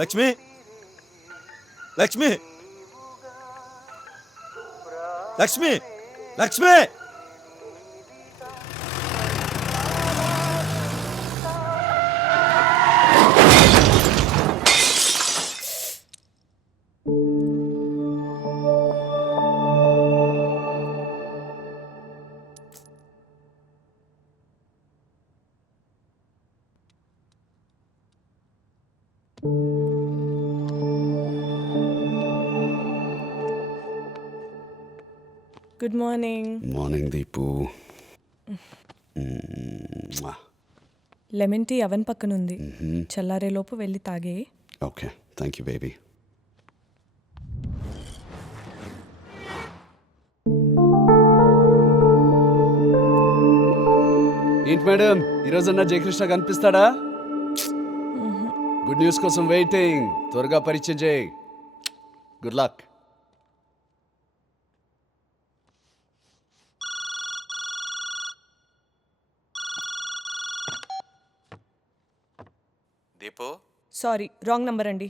Lakshmi Lakshmi Lakshmi Lakshmi good morning. Morning Deepu. Lemon tea oven పక్కన ఉంది, చల్లారేలోపు వెళ్ళి తాగే. Okay, thank you baby. ఏంటి మేడం, ఈరోజన్నా జయకృష్ణ కనిపిస్తాడా? గుడ్ న్యూస్ కోసం వెయిటింగ్. త్వరగా పరిచయం చేయి. Good luck. Deepu, sorry, wrong number అండి.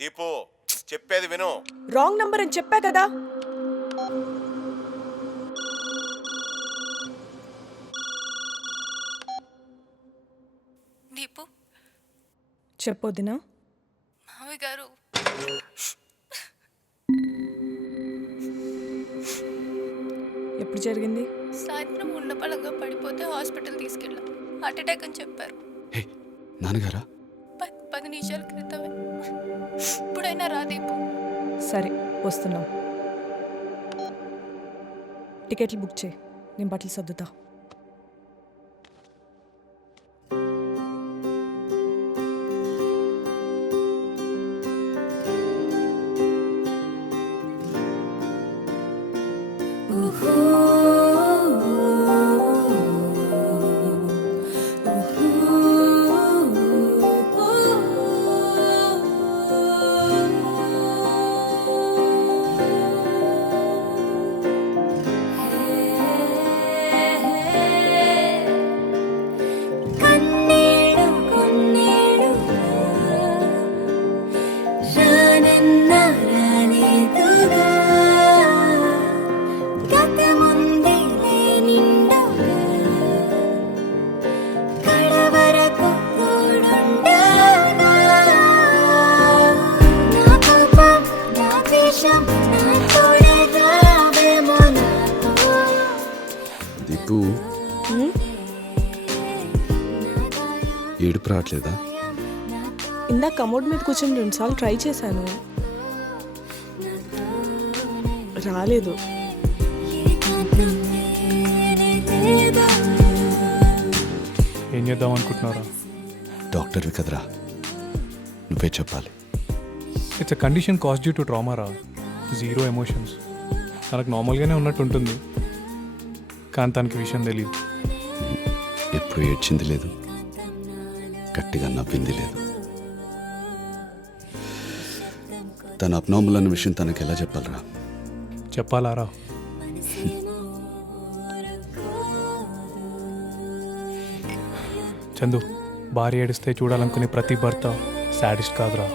దీపు చెప్పేది విను. రాంగ్ నంబర్ అని చెప్పా కదా. దీపు, చెప్పొద్దునా? మావి గారు ఎప్పుడు జరిగింది? సాయంత్రం ఉండపలంగా పడిపోతే హాస్పిటల్ తీసుకెళ్ళాం. హార్ట్ అటాక్ అని చెప్పారు. హే, నాన్నగారా? 10 నిమిషాల క్రితమే. ఇప్పుడైనా రా దీపు. సరే, వస్తున్నాం. టికెట్లు బుక్ చేయి, నేను బట్టలు సర్దుతా. దీపు, ఏడుపు రావట్లేదా? ఇందాక కమోడ్ మీద కూర్చొని 2 సార్లు ట్రై చేశాను, రాలేదు. ఏం చేద్దాం అనుకుంటున్నారా? డాక్టర్వి కదరా, నువ్వే చెప్పాలి. It's a condition cause due to trauma రా. 0 ఎమోషన్స్. తనకు నార్మల్గానే ఉన్నట్టు ఉంటుంది, కానీ తనకి విషయం తెలియదు. ఎప్పుడు ఏడ్చింది లేదు, గట్టిగా నవ్వింది లేదు. తన అబ్నార్మల్ అన్న విషయం తనకి ఎలా చెప్పాలరా? చెప్పాలారా? చందు, భార్య ఏడిస్తే చూడాలనుకునే ప్రతి భర్త సాడిస్ట్ కాదురా.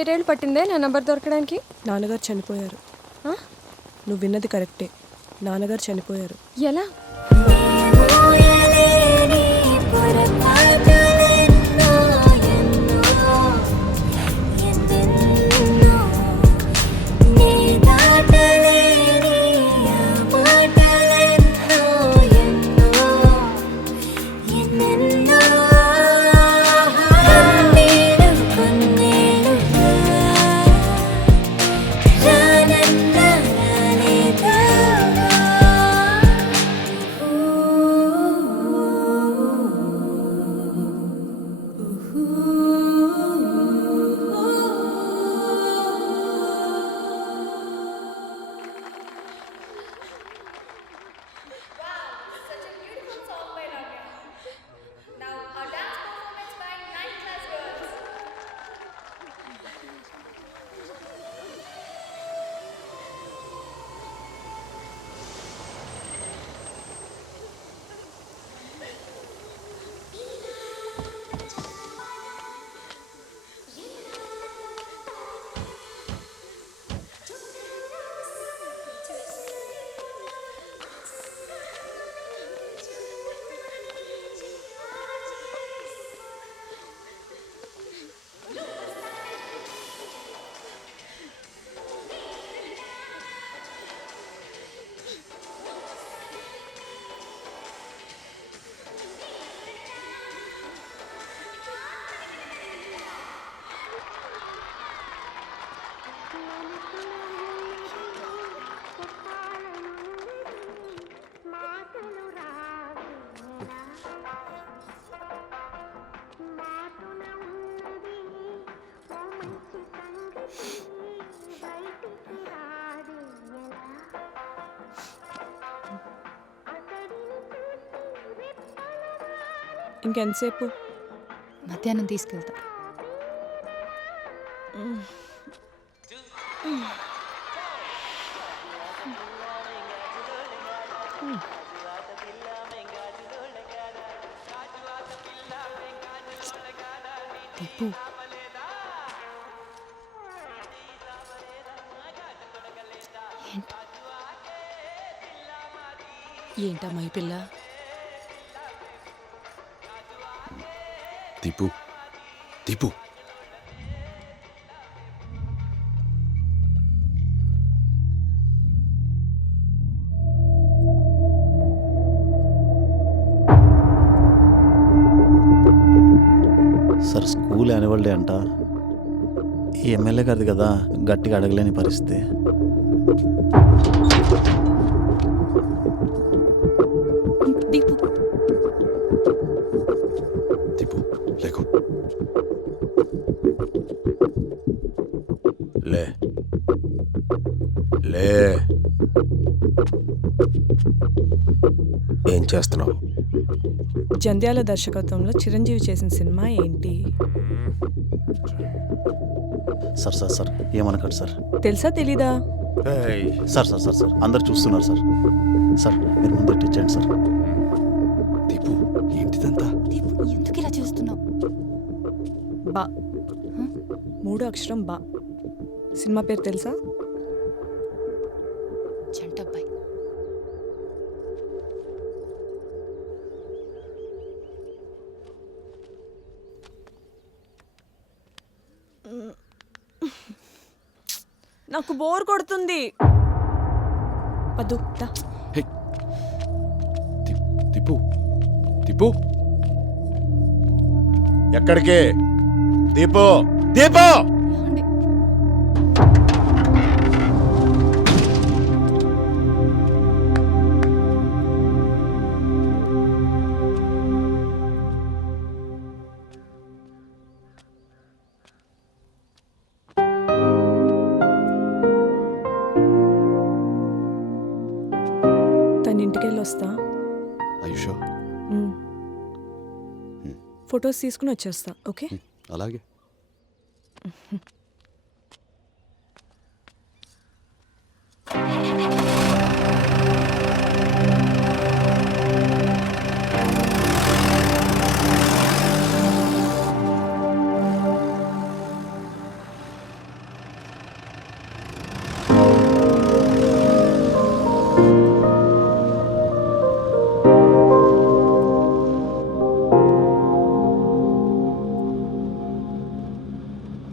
ఏడేళ్ళు పట్టిందే నా నంబర్ దొరకడానికి? నాన్నగారు చనిపోయారు. నువ్వు విన్నది కరెక్టే, నాన్నగారు చనిపోయారు. ఎలా? ఇంకెంతసేపు? మధ్యాహ్నం తీసుకెళ్తా. దీపు, ఏంటమ్మా ఈ పిల్ల? Deepu Deepu sir school annual day అంట. ఈ ఎమ్మెల్యే గారిది కదా, గట్టిగా అడగలేని పరిస్థితి. దీపు దీపు లేకు. లే లే ఏం చేస్తున్నావు? జంధ్యాల దర్శకత్వంలో చిరంజీవి చేసిన సినిమా ఏంటి? సార్ సార్ సార్ ఏమనకండి సార్. తెలుసా తెలీదా? సార్ సార్ సార్ సార్ అందరు చూస్తున్నారు సార్. సార్ మీరు ముందు ఇచ్చేయండి సార్. దీపు ఏంటిదంతా? దీపు, ఎందుకు ఇలా చేస్తున్నావు? బా, 3 అక్షరం బా. సినిమా పేరు తెలుసా? చంటబ్బాయి. నాకు బోర్ కొడుతుంది. పద్దు దా. హే దీపు దీపు ఎక్కడికి? దీపు దీపు ఏమండి? తన ఇంటికెళ్ళి వస్తా. ఆయుషో ఫొటోస్ తీసుకుని వచ్చేస్తా. ఓకే? అలాగే.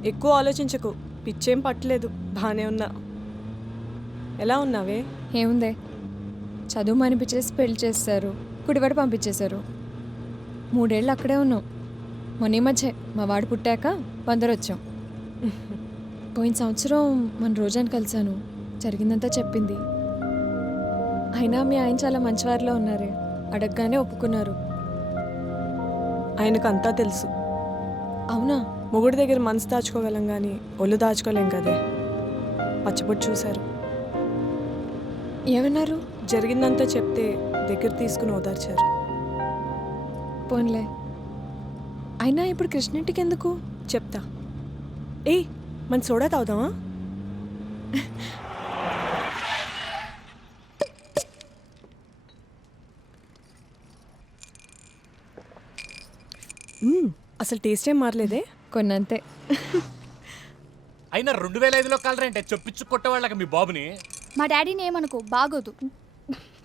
ఎక్కువ ఆలోచించకు, పిచ్చేం పట్టలేదు, బాగానే ఉన్నా. ఎలా ఉన్నావే? ఏముందే, చదువు మనిపించేసి పెళ్లి చేస్తారు, కుడివాడు పంపించేశారు. 3 ఏళ్ళు అక్కడే ఉన్నాం. మొన్న మధ్య మా వాడు పుట్టాక వచ్చాం. పోయిన సంవత్సరం మన రోజాని కలిశాను, జరిగిందంతా చెప్పింది. అయినా మీ ఆయన చాలా మంచివారిలో ఉన్నారే, అడగగానే ఒప్పుకున్నారు. ఆయనకు అంతా తెలుసు. అవునా? మొగుడి దగ్గర మనసు దాచుకోగలం కానీ ఒళ్ళు దాచుకోలేం కదే. పచ్చబొట్టు చూశారు. ఏమన్నారు? జరిగిందంతా చెప్తే దగ్గర తీసుకుని ఓదార్చారు. పోన్లే. అయినా ఇప్పుడు కృష్ణింటికి ఎందుకు? చెప్తా. ఏయ్, మన సోడా తాగుదామా? అసలు టేస్ట్ ఏం మారలేదే. కొన్నంతే. అయినా 2005లో కలరంటే చెప్పించు కొట్టేవాళ్ళకి మీ బాబుని. మా డాడీని ఏమనుకో, బాగోదు.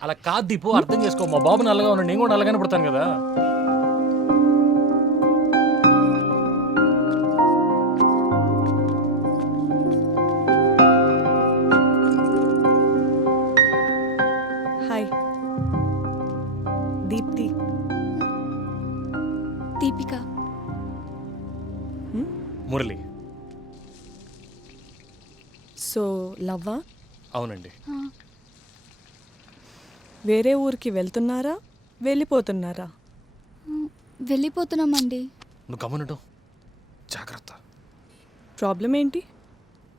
అలా కాదు దీపు, అర్థం చేసుకో. మా బాబు నల్లగా ఉన్నాడు, నేను కూడా నల్లగానే పుడతాను కదా. హాయ్, దీప్తి. దీపిక. మురళి. సో లవ్వా? అవునండి. వేరే ఊరికి వెళ్తున్నారా, వెళ్ళిపోతున్నారా? వెళ్ళిపోతున్నామండి. నువ్వు గమనడం జాగ్రత్త. ప్రాబ్లం ఏంటి?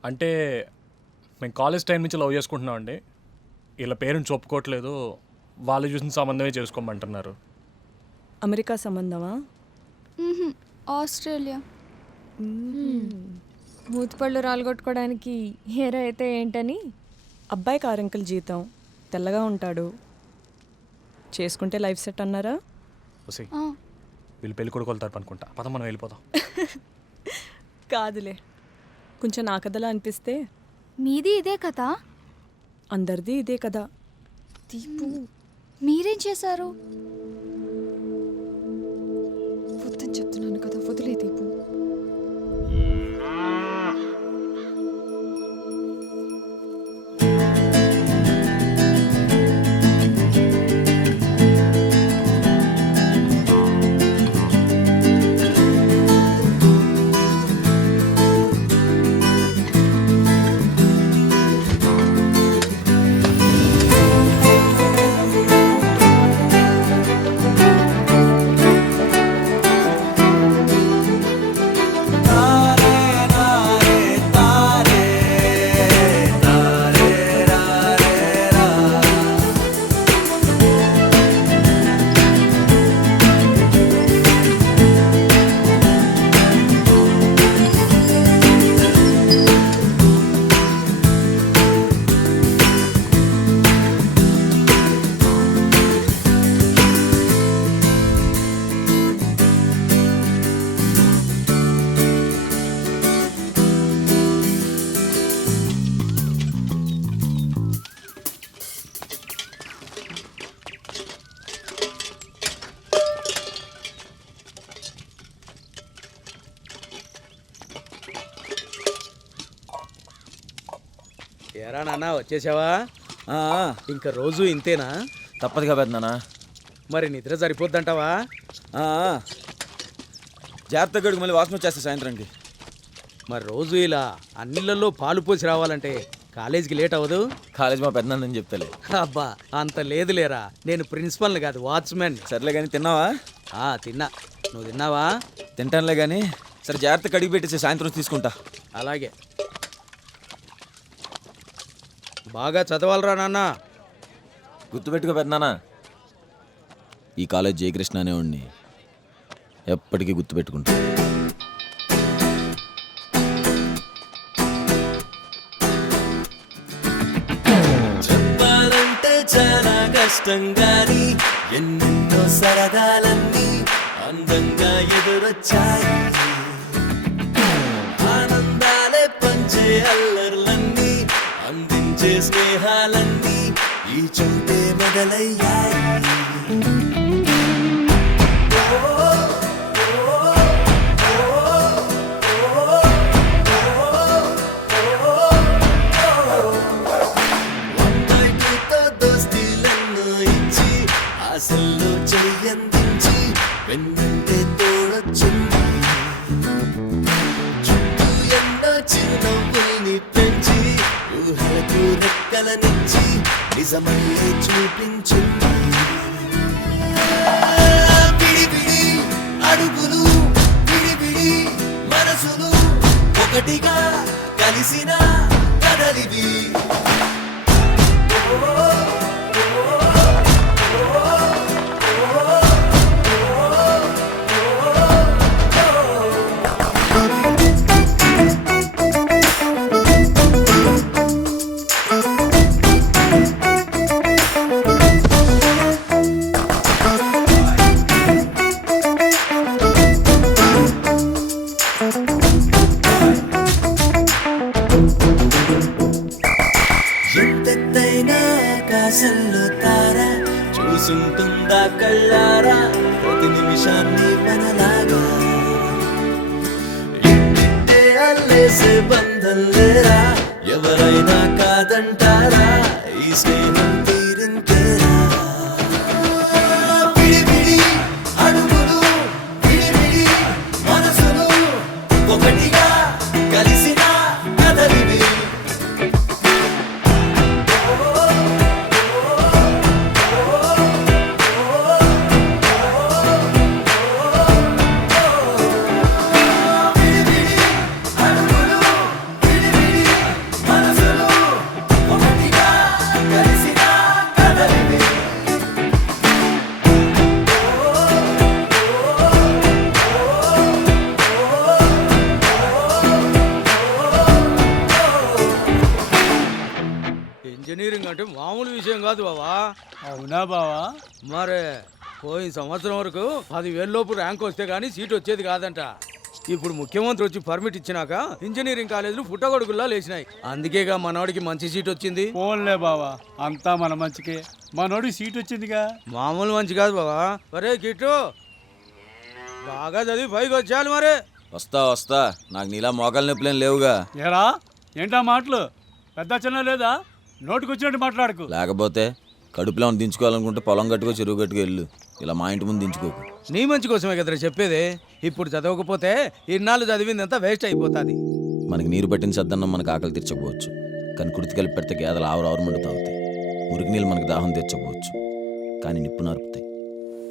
అంటే మేము కాలేజ్ టైం నుంచి లవ్ చేసుకుంటున్నాం అండి. వీళ్ళ పేరెంట్స్ ఒప్పుకోవట్లేదు, వాళ్ళు చూసిన సంబంధమే చేసుకోమంటున్నారు. అమెరికా సంబంధమా? ఆస్ట్రేలియా. మూతిపళ్ళు రాలగొట్టుకోవడానికి హీరో అయితే ఏంటని? అబ్బాయికి 6 అంకెల జీతం, తెల్లగా ఉంటాడు, చేసుకుంటే లైఫ్ సెట్ అన్నారా? వసి వీళ్ళు పెళ్లి కొడుకు వెళ్తారు అనుకుంటా. పద మనం వెళ్ళిపోదాం. కాదులే, కొంచెం నా కథలా అనిపిస్తే. మీది ఇదే కదా? అందరిది ఇదే కదా. దీపు, మీరేం చేశారు? వద్దని చెప్తున్నాను కదా, వదిలే దీపు. ఏరా నాన్న, వచ్చేసావా? ఇంకా రోజు ఇంతేనా? తప్పదుగా పెద్దనా. మరి నిద్ర సరిపోద్దంటావా? జాగ్రత్త గడుగు, మళ్ళీ వాసన వచ్చేస్తా సాయంత్రానికి. మరి రోజు ఇలా అన్నిళ్ళల్లో పాలు పోసి రావాలంటే కాలేజీకి లేట్ అవ్వదు? కాలేజ్ మా పెద్దనాన్నని చెప్తలే. అబ్బా, అంత లేదులేరా. నేను ప్రిన్సిపల్ని కాదు, వాచ్మెన్. సర్లే కానీ తిన్నావా? తిన్నా. నువ్వు తిన్నావా? తింటానులే కానీ. సరే జాగ్రత్త కడిగి పెట్టేసి సాయంత్రం తీసుకుంటా. అలాగే. బాగా చదవాలరా నాన్న. గుర్తుపెట్టుకో పెద్దనాన్న, ఈ కాలేజ్ జయకృష్ణ అనేవాడిని ఎప్పటికీ గుర్తుపెట్టుకుంటా. చెప్పాలంటే చాలా కష్టంగాని ఎన్నెన్నో సరదాలన్నీ అందంగా ఎదురొచ్చాయి. ఆనందాలే పంచే అల్లర్లన్నీ అందించే స్నేహాలన్నీ ఈ చోటే మొదలయ్యాయి. దోస్తీలన్నో ఇచ్చి ఆశల్లో చెయ్యందించి వెన్నంటే తోడొచ్చింది. చుట్టూ ఎన్నో చిరునవ్వుల్ని పెంచి ఊహలకు రెక్కలనిచ్చి నిజమయ్యే చూపించింది. విడి విడి అడుగులు, విడి విడి ఒకటిగా కలిసిన కదలివి ఎంతెత్తైనా ఆకాశంలో తార చూసుంటుందా కళ్ళారా ప్రతి నిమిషాన్ని మనలాగా ఇంటింటే అల్లేసే బంధం లేరా ఎవరైనా కాదంటారా ఈ స్నేహం తీరింతేరా విడివిడి అడుగులు విడివిడి మనసులు ఒకటిగా కలిసిన కదలివి ఇంజనీరింగ్ అంటే మామూలు విషయం కాదు బావా. అవునా బావా? మరే పోయిన సంవత్సరం వరకు 10,000 లోపు ర్యాంక్ వస్తే గానీ సీట్ వచ్చేది కాదంట. ఇప్పుడు ముఖ్యమంత్రి వచ్చి పర్మిట్ ఇచ్చినాక ఇంజనీరింగ్ కాలేజీలు పుట్టగొడుగుల్లా లేచినాయి. అందుకేగా మనోడికి మంచి సీట్ వచ్చింది. ఫోన్లే బావా, అంతా మన మంచికే. మనోడి సీట్ వచ్చిందిగా. మామూలు మంచి కాదు బావా. ఒరే కిట్టు, బాగా చదివి పైకి వచ్చాను మరే. వస్తా వస్తా, నాకు నీలా మోకాలు నొప్పులేం లేవుగా. ఏరా ఏంటా మాటలు? పెద్ద చిన్న లేదా? నోటికి వచ్చినట్టు మాట్లాడకు. లేకపోతే కడుపులో దించుకోవాలనుకుంటే పొలం కట్టుకో చెరువు కట్టుకో వెళ్ళు. ఇలా మా ఇంటి ముందు దించుకోకు. నీ మంచి కోసమే కదరా చెప్పేది. ఇప్పుడు చదవకపోతే ఇన్నాళ్ళు చదివిందంతా వేస్ట్ అయిపోతుంది. మనకి నీరు పట్టిన సద్దన్నం మనకు ఆకలి తీర్చకపోవచ్చు, కానీ కుడితి కలిపి పెడితే గేదలు ఆవురు మండి తాగుతాయి. మురికి నీళ్ళు మనకు దాహం తీర్చకపోవచ్చు, కానీ నిప్పు నరుపుతాయి.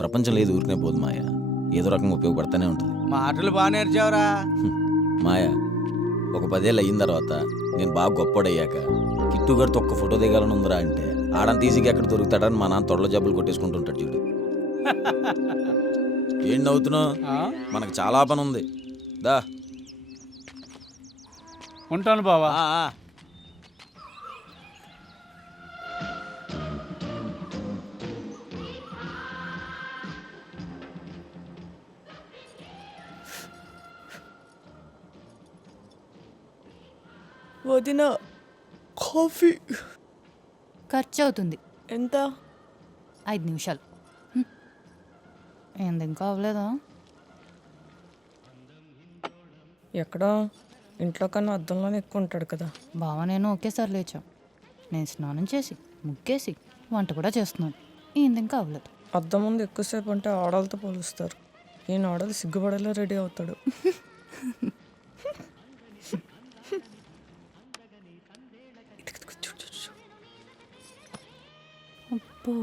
ప్రపంచం లేదు ఊరికనే పోదు మాయ, ఏదో రకంగా ఉపయోగపడతానే ఉంటుంది. మాటలు బాగా నేర్చావురా. మాయ, ఒక 10 ఏళ్ళు అయిన తర్వాత నేను బాగా గొప్పడయ్యాక కిట్టు గారితో ఒక్క ఫోటో దిగాలని ఉందిరా అంటే ఆడంత ఈజీగా ఎక్కడ దొరుకుతాడని మా నాన్న తొడల జబ్బులు కొట్టేసుకుంటుంటాడు చూడు. ఏం నవ్వుతున్నావు? మనకు చాలా పని ఉంది, దా. ఉంటాను బావా. వదిన కాఫీ ఖర్చు అవుతుంది. ఎంత? 5 నిమిషాలు. ఏంది ఇంకా అవ్వలేదా? ఎక్కడో ఇంట్లో కన్నా అద్దంలోనే ఎక్కువ ఉంటాడు కదా. బావ నేను ఒకేసారి లేచాం. నేను స్నానం చేసి ముగ్గేసి వంట కూడా చేస్తున్నాను. ఏంది ఇంకా అవ్వలేదు. అద్దం ముందు ఎక్కువసేపు అంటే ఆడలతో పోలుస్తారు. ఈయన ఆడలు సిగ్గుపడేలా రెడీ అవుతాడు. అబ్బో